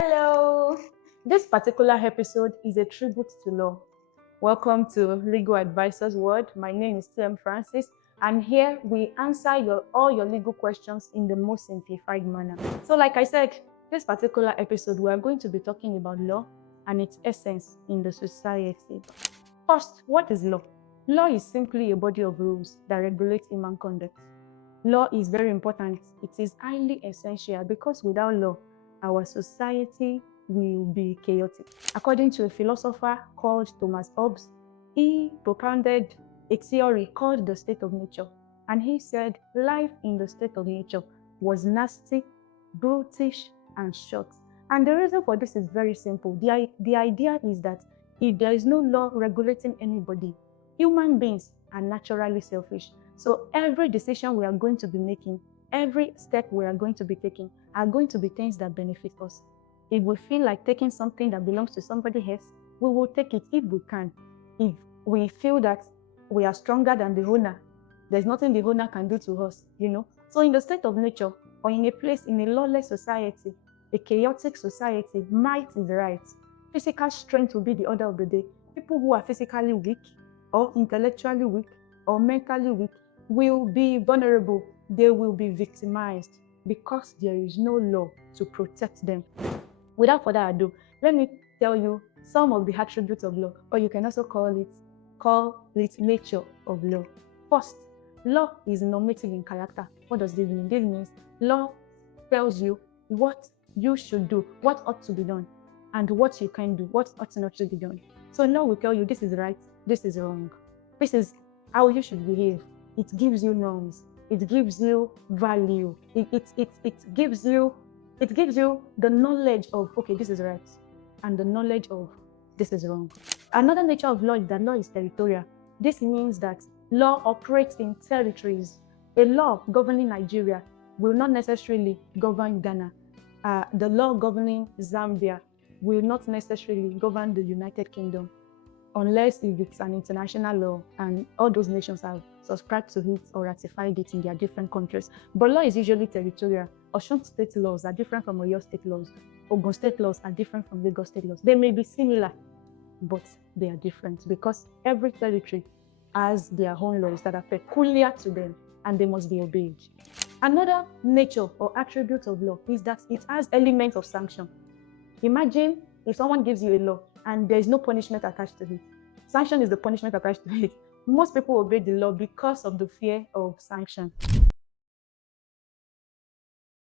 Hello! This particular episode is a tribute to law. Welcome to Legal Advisors World. My name is TM Francis, and here we answer all your legal questions in the most simplified manner. So, like I said, this particular episode, we are going to be talking about law and its essence in the society. First, what is law? Law is simply a body of rules that regulate human conduct. Law is very important. It is highly essential because without law, our society will be chaotic. According to a philosopher called Thomas Hobbes, he propounded a theory called the state of nature. And he said life in the state of nature was nasty, brutish, and short. And the reason for this is very simple. The idea is that if there is no law regulating anybody, human beings are naturally selfish. So every decision we are going to be making, every step we are going to be taking are going to be things that benefit us. If we feel like taking something that belongs to somebody else, we will take it if we can. If we feel that we are stronger than the owner, there's nothing the owner can do to us, So in the state of nature, or in a place, in a lawless society, a chaotic society, might is right. Physical strength will be the order of the day. People who are physically weak, or intellectually weak, or mentally weak, will be vulnerable. They will be victimized because there is no law to protect them. Without further ado, let me tell you some of the attributes of law, or you can also call it nature of law. First, law is normative in character. What does this mean? This means law tells you what you should do, what ought to be done, and what you can do, what ought not to be done. So law will tell you this is right, this is wrong. This is how you should behave. It gives you norms. It gives you value. It gives you the knowledge of, okay, this is right, and the knowledge of this is wrong. Another nature of law is that law is territorial. This means that law operates in territories. A law governing Nigeria will not necessarily govern Ghana. The law governing Zambia will not necessarily govern the United Kingdom, unless if it's an international law and all those nations have subscribed to it or ratified it in their different countries. But law is usually territorial. Osun state laws are different from Oyo state laws. Ogun state laws are different from Lagos state laws. They may be similar, but they are different because every territory has their own laws that are peculiar to them and they must be obeyed. Another nature or attribute of law is that it has elements of sanction. Imagine if someone gives you a law and there is no punishment attached to it. Sanction is the punishment attached to it. Most people obey the law because of the fear of sanction.